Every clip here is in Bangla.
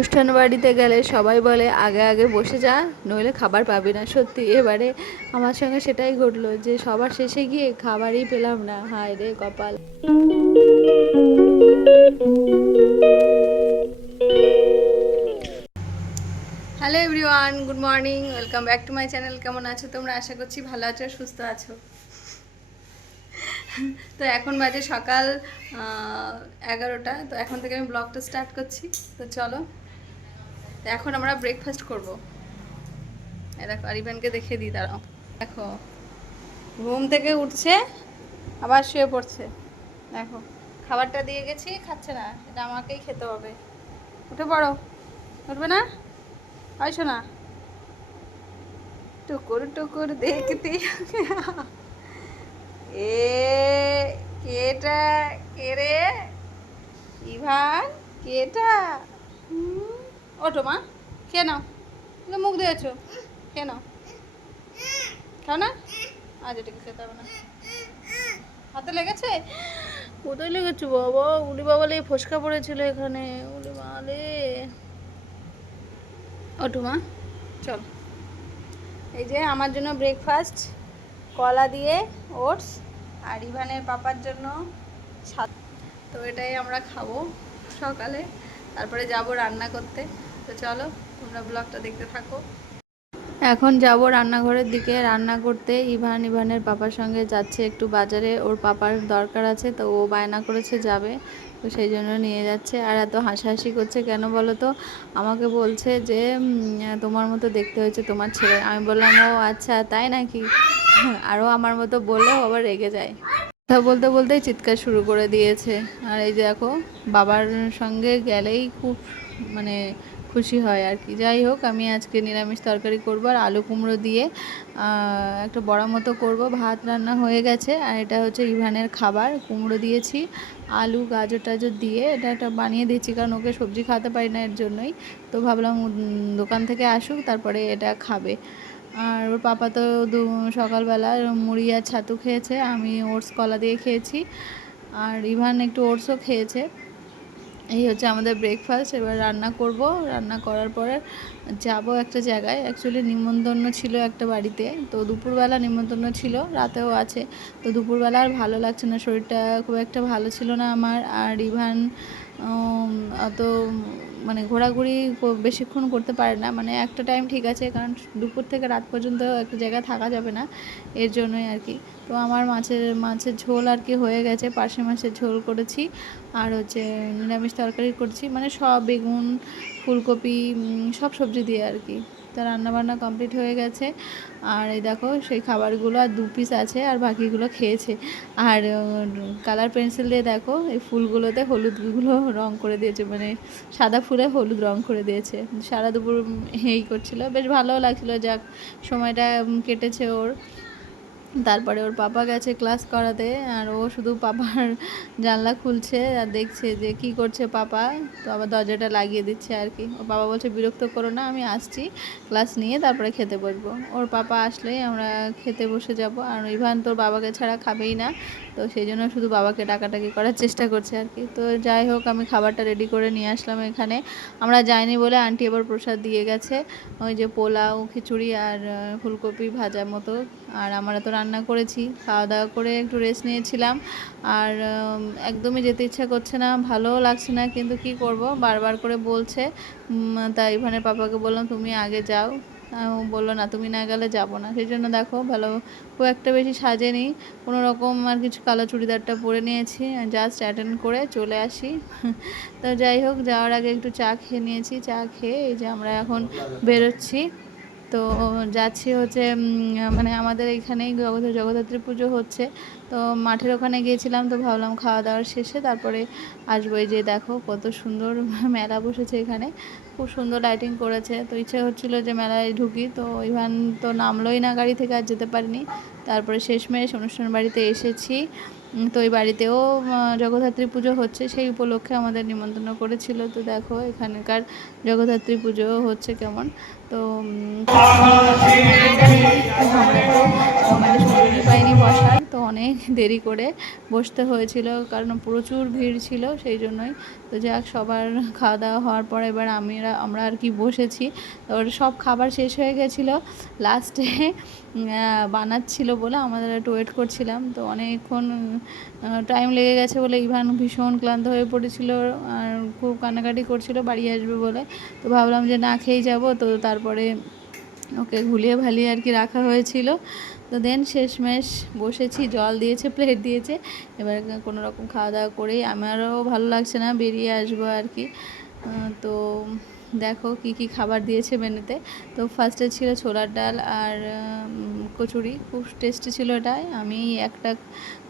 অনুষ্ঠান বাড়িতে গেলে সবাই বলে আগে আগে বসে যা, নইলে খাবার পাবি না। সত্যি এবারে আমার সঙ্গে সেটাই ঘটলো, যে সবার শেষে গিয়ে খাবারই পেলাম না। হায় রে কপাল। Hello everyone, good morning, welcome back to my channel. কেমন আছো তোমরা? আশা করছি ভালো আছো, সুস্থ আছো। তো এখন বাজে সকাল 11টা। তো এখন থেকে আমি ব্লগটা স্টার্ট করছি। তো চলো, তো এখন আমরা ব্রেকফাস্ট করবো। দেখো আরিবানকে দেখে দিই, দাঁড়াও। দেখো ঘুম থেকে উঠছে, আবার শুয়ে পড়ছে। দেখো খাবারটা দিয়ে গেছি, খাচ্ছে না, এটা আমাকেই খেতে হবে। উঠে পড়ো। উঠবে না? আইসো না। টুকুর টুকুর দেখতে। এ কেটা? কে রে? ইভান? কেটা? ওঠো মা, খেয়ে নাও। মুখ দিয়েছো, খেয়ে নাও। খাও না? আজ এটাকে খেতে হবে না। হাতে লেগেছে? কোথায় লেগেছে বাবা? উলি বাবালে ফসকা পড়েছিল এখানে। উলি বাবালে। ওঠো মা, চল। এই যে আমার জন্য ব্রেকফাস্ট, কলা দিয়ে ওটস, আর ইভানের পাপার জন্য ছাত। তো এটাই আমরা খাবো সকালে, তারপরে যাব রান্না করতে। তো চলো তোমরা ব্লগটা দেখতে থাকো। এখন যাব রান্নাঘরের দিকে রান্না করতে। ইভানের পাপার সঙ্গে যাচ্ছে একটু বাজারে, ওর পাপার দরকার আছে, তো ও বায়না করেছে যাবে, তো সেই জন্য নিয়ে যাচ্ছে। আর এত হাসাহাসি করছে কেন বলো তো? আমাকে বলছে যে তোমার মতো দেখতে হয়েছে তোমার ছেলে। আমি বললাম ও আচ্ছা তাই নাকি। আরও আমার মতো বললেও আবার রেগে যায়। কথা বলতে বলতেই চিৎকার শুরু করে দিয়েছে। আর এই যে দেখো, বাবার সঙ্গে গেলেই খুব মানে খুশি হয় আর কি। যাই হোক, আমি আজকে নিরামিষ তরকারি করবো আর আলু কুমড়ো দিয়ে একটা বড়া মতো করব। ভাত রান্না হয়ে গেছে, আর এটা হচ্ছে ইভানের খাবার। কুমড়ো দিয়েছি, আলু গাজর টাজর দিয়ে এটা একটা বানিয়ে দিচ্ছি, কারণ ওকে সবজি খাওয়াতে পারি না, এর জন্যই। তো ভাবলাম দোকান থেকে আসুক, তারপরে এটা খাবে। আর ওর পাপা তো সকালবেলা মুড়ি আর ছাতু খেয়েছে, আমি ওটস কলা দিয়ে খেয়েছি, আর ইভান একটু ওটসও খেয়েছে। এই হচ্ছে আমাদের ব্রেকফাস্ট। এবার রান্না করব, রান্না করার পরে যাব একটা জায়গায়। অ্যাকচুয়ালি নিমন্ত্রণ ছিল একটা বাড়িতে, তো দুপুরবেলা নিমন্ত্রণ ছিল, রাতেও আছে। তো দুপুরবেলা আর ভালো লাগছে না, শরীরটা খুব একটা ভালো ছিল না আমার। আর ইভান অত মানে ঘোরাঘুরি বেশিক্ষণ করতে পারে না, মানে একটা টাইম ঠিক আছে, কারণ দুপুর থেকে রাত পর্যন্ত একটা জায়গায় থাকা যাবে না, এর জন্যই আর কি। তো আমার মাছের ঝোল আর কি হয়ে গেছে, পার্শে মাছের ঝোল করেছি, আর হচ্ছে নিরামিষ তরকারি করছি, মানে সব বেগুন ফুলকপি সব সবজি দিয়ে আর কি। তো রান্নাবান্না কমপ্লিট হয়ে গেছে। আর এই দেখো সেই খাবারগুলো আর 2 পিস আছে, আর বাকিগুলো খেয়েছে। আর কালার পেন্সিল দিয়ে দেখো এই ফুলগুলোতে হলুদগুলো রং করে দিয়েছে, মানে সাদা ফুলে হলুদ রং করে দিয়েছে। সারা দুপুর এই করছিল, বেশ ভালোও লাগছিলো, যাক সময়টা কেটেছে ওর। তারপরে ওর পাপা গেছে ক্লাস করাতে, আর ও শুধু পাপার জানলা খুলছে আর দেখছে যে কি করছে পাপা, তো আবার দরজাটা লাগিয়ে দিচ্ছে আর কি। ওর বাবা বলছে বিরক্ত করো না, আমি আসছি ক্লাস নিয়ে, তারপরে খেতে বসবো। ওর পাপা আসলেই আমরা খেতে বসে যাব। আর ইভান তোর বাবাকে ছাড়া খাবেই না, তো সেই জন্য শুধু বাবাকে ডাকাডাকি করার চেষ্টা করছে আর কি। তো যাই হোক, আমি খাবারটা রেডি করে নিয়ে আসলাম এখানে। আমরা যাইনি বলে আন্টি এবার প্রসাদ দিয়ে গেছে, ওই যে পোলাও খিচুড়ি আর ফুলকপি ভাজা মতো। আর আমরা তো রান্না করেছি, খাওয়া দাওয়া করে একটু রেস্ট নিয়েছিলাম। আর একদমই যেতে ইচ্ছা করছে না, ভালোও লাগছে না, কিন্তু কি করব, বারবার করে বলছে। তাই ইভানের পাপাকে বললাম তুমি আগে যাও, ও বললো না তুমি না গেলে যাব না। সেই জন্য দেখো ভালো খুব একটা বেশি সাজেনি, কোনো রকম আর কিছু, কালো চুড়িদারটা পরে নিয়েছি, জাস্ট অ্যাটেন্ড করে চলে আসি। তো যাই হোক, যাওয়ার আগে একটু চা খেয়ে নিয়েছি, চা খেয়ে এই যে আমরা এখন বেরোচ্ছি। তো যাচ্ছি হচ্ছে মানে আমাদের এখানেই জগদ্ধাত্রী পুজো হচ্ছে, তো মাঠের ওখানে গিয়েছিলাম, তো ভাবলাম খাওয়া দাওয়ার শেষে তারপরে আসবো। এই যে দেখো কত সুন্দর মেলা বসেছে এখানে, খুব সুন্দর লাইটিং করেছে। তো ইচ্ছে হচ্ছিল যে মেলায় ঢুকি, তো ইভান তো নামলোই না গাড়ি থেকে, আর যেতে পারিনি। তারপরে শেষমেশ অনুষ্ঠান বাড়িতে এসেছি। তো ওই বাড়িতেও জগদ্ধাত্রী পুজো হচ্ছে, সেই উপলক্ষে আমাদের নিমন্ত্রণ করেছিল। তো দেখো এখানকার জগদ্ধাত্রী পুজো হচ্ছে কেমন। তো আমরা তো মানে সুযোগই পাইনি বসার, তো অনেক দেরি করে বসতে হয়েছিল, কারণ প্রচুর ভিড় ছিল সেই জন্যই। তো যাক, সবার খাওয়া দাওয়া হওয়ার পর এবার আমরা আর কি বসেছি। তো সব খাবার শেষ হয়ে গেছিলো, লাস্টে বানাচ্ছিল বলে আমাদের একটু ওয়েট করছিলাম। তো অনেকক্ষণ টাইম লেগে গেছে বলে ইভান ভীষণ ক্লান্ত হয়ে পড়েছিল আর খুব কান্নাকাটি করছিল বাড়ি আসবে বলে। তো ভাবলাম যে না খেয়েই যাবো, তো তারপরে ওকে ঘুলিয়ে ভালিয়ে আর কি রাখা হয়েছিল। তো দেন শেষমেশ বসেছি, জল দিয়েছে, প্লেট দিয়েছে, এবার কোনো রকম খাওয়া দাওয়া করেই, আমারও ভালো লাগছে না, বেরিয়ে আসবো আর কি। তো দেখো কি কি খাবার দিয়েছে মেনুতে। তো ফার্স্টে ছিল ছোলার ডাল আর কচুরি, খুব টেস্টি ছিল এটাই। আমি একটা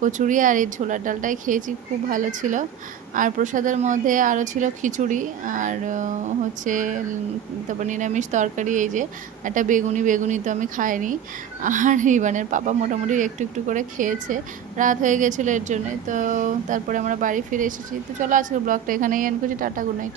কচুরি আর এই ছোলার ডালটাই খেয়েছি, খুব ভালো ছিল। আর প্রসাদের মধ্যে আরও ছিল খিচুড়ি আর হচ্ছে তারপর নিরামিষ তরকারি, এই যে একটা বেগুনি তো আমি খাইনি। আর ইভানের পাপা মোটামুটি একটু একটু করে খেয়েছে, রাত হয়ে গেছিলো এর জন্যে। তো তারপরে আমরা বাড়ি ফিরে এসেছি। তো চলো আজকের ব্লগটা এখানেই এন্ড করছি। Tata, good night.